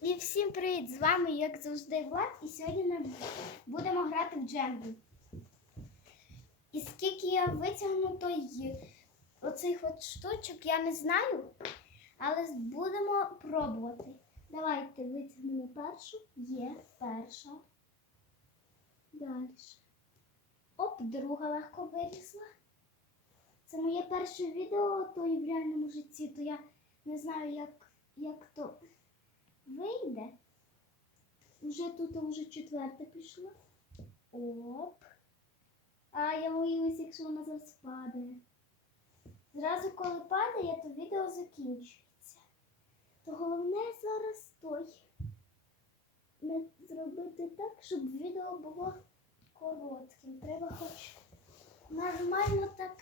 І всім привіт! З вами, як завжди, Влад, і сьогодні ми будемо грати в дженглі. І скільки я витягну той оцих от штучок, я не знаю, але будемо пробувати. Давайте витягнемо першу. Є перша. Далі. Оп, друга легко вилізла. Це моє перше відео, то і в реальному житті, то я не знаю, як, як то вийде. Уже тут вже четверта пішла. Оп. А я боюсь, якщо вона зараз падає. Зразу, коли падає, то відео закінчується. То головне зараз той не зробити так, щоб відео було коротким. Треба хоч нормально так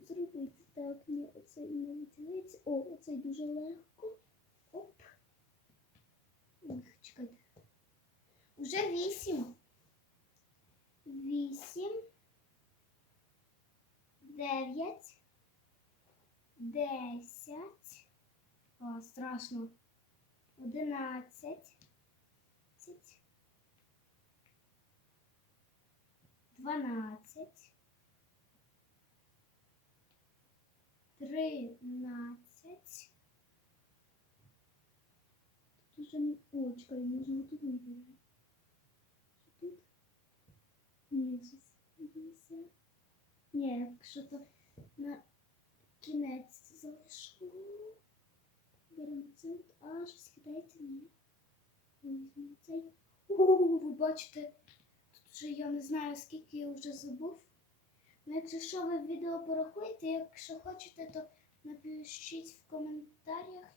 зробити. Так, ні, оцей не витягується. О, оцей дуже легко. Оп. Чекайте. Уже вісім. Вісім. Дев'ять. Десять. О, страшно. Одинадцять. Дванадцять. Тринадцять. Уже не... О, чекай, можна тут не було. Тут? Ні, щось. Ні, якщо то на кінець залишило. Беремо цей, а щось кидається, ні. Візьмемо цей. О, ви бачите, тут вже я не знаю, скільки я вже забув. Ну, якщо що, ви відео порахуєте, якщо хочете, то напишіть в коментарях,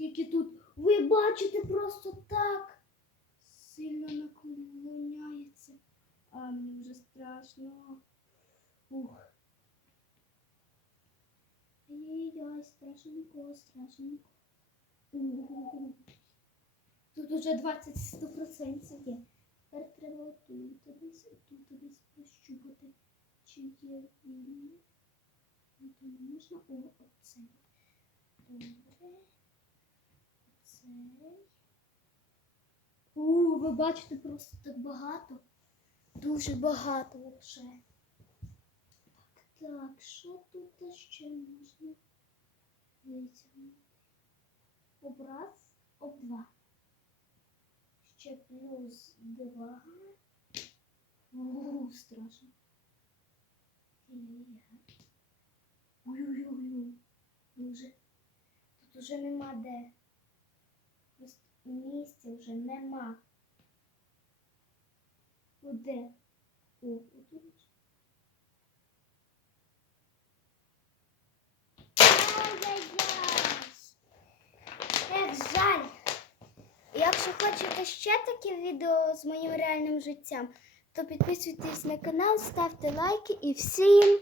скільки тут. Ви бачите просто так сильно наклоняється. А мені вже страшно. Ух. Ай-яй-яй, страшненько, страшненько. Ух. Тут уже 20 100% є. Тепер треба отут десь, отут десь прощупати, чи є вільно. То можна. О, оце. Ви бачите просто так багато. Дуже багато вообще. Так, так, що тут ще можна витягнути? Об раз, об два. Ще плюс два. Ууу, страшно. Ой-ой-ой. Уже. Тут уже нема де. Просто місця вже нема. О, у! Ех, жаль. Якщо хочете ще такі відео з моїм реальним життям, то підписуйтесь на канал, ставте лайки і всім